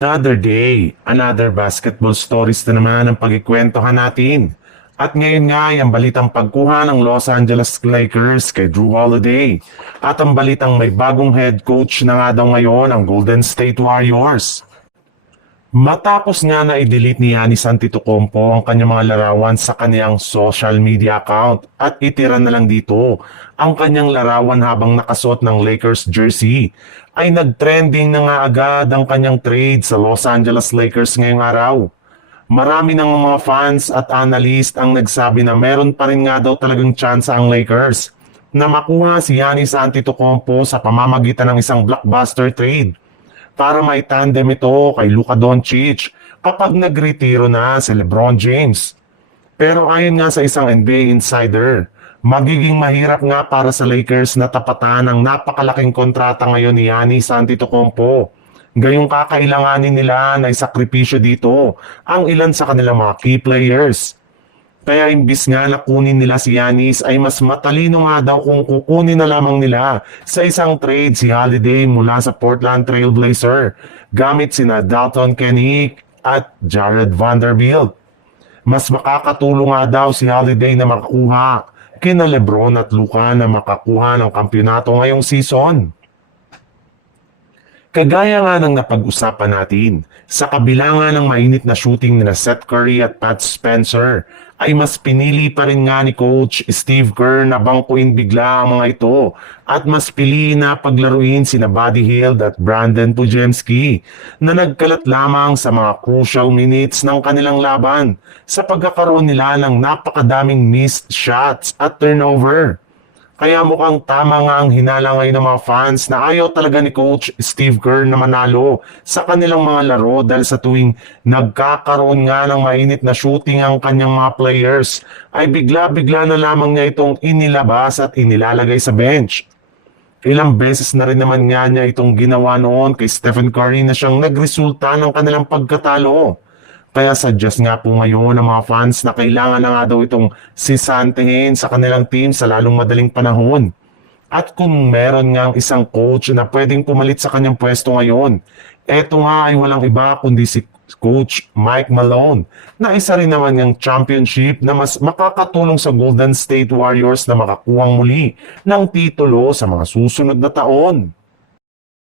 Another day, another basketball stories na naman ang pagkikwentuhan natin. At ngayon nga ay ang balitang pagkuha ng Los Angeles Lakers kay Drew Holiday. At ang balitang may bagong head coach na nga daw ngayon ang Golden State Warriors. Matapos nga na i-delete ni Giannis Antetokounmpo ang kanyang mga larawan sa kanyang social media account at itira na lang dito ang kanyang larawan habang nakasuot ng Lakers jersey, ay nag-trending na nga agad ang kanyang trade sa Los Angeles Lakers ngayong araw. Marami ng mga fans at analyst ang nagsabi na meron pa rin nga daw talagang chance ang Lakers na makuha si Giannis Antetokounmpo sa pamamagitan ng isang blockbuster trade para may tandem ito kay Luka Doncic kapag nagretiro na si LeBron James. Pero ayon nga sa isang NBA insider, magiging mahirap nga para sa Lakers na tapatan ang napakalaking kontrata ngayon ni Giannis Antetokounmpo. Gayong kakailanganin nila na isakripisyo dito ang ilan sa kanilang mga key players. Kaya imbis nga na kunin nila si Giannis ay mas matalino nga daw kung kukunin na lamang nila sa isang trade si Holiday mula sa Portland Trail Blazer gamit sina Dalton Kenick at Jared Vanderbilt. Mas makakatulong nga daw si Holiday na makakuha kina LeBron at Luka na makakuha ng kampyonato ngayong season. Kagaya nga ng napag-usapan natin, sa kabila nga ng mainit na shooting nila Seth Curry at Pat Spencer, ay mas pinili pa rin nga ni Coach Steve Kerr na bangkuin bigla ang mga ito at mas piliin na paglaruin sina Buddy Hield at Brandon Podziemski na nagkalat lamang sa mga crucial minutes ng kanilang laban sa pagkakaroon nila ng napakadaming missed shots at turnover. Kaya mukhang tama nga ang hinala ngayon ng mga fans na ayaw talaga ni Coach Steve Kerr na manalo sa kanilang mga laro dahil sa tuwing nagkakaroon nga ng mainit na shooting ang kanyang mga players ay bigla-bigla na lamang niya itong inilabas at inilalagay sa bench. Ilang beses na rin naman nga niya itong ginawa noon kay Stephen Curry na siyang nagresulta ng kanilang pagkatalo. Kaya suggest nga po ngayon ng mga fans na kailangan na nga daw itong sisantihin sa kanilang team sa lalong madaling panahon. At kung meron nga isang coach na pwedeng pumalit sa kanyang pwesto ngayon, eto nga ay walang iba kundi si Coach Mike Malone na isa rin naman ng championship na mas makakatulong sa Golden State Warriors na makakuhang muli ng titulo sa mga susunod na taon.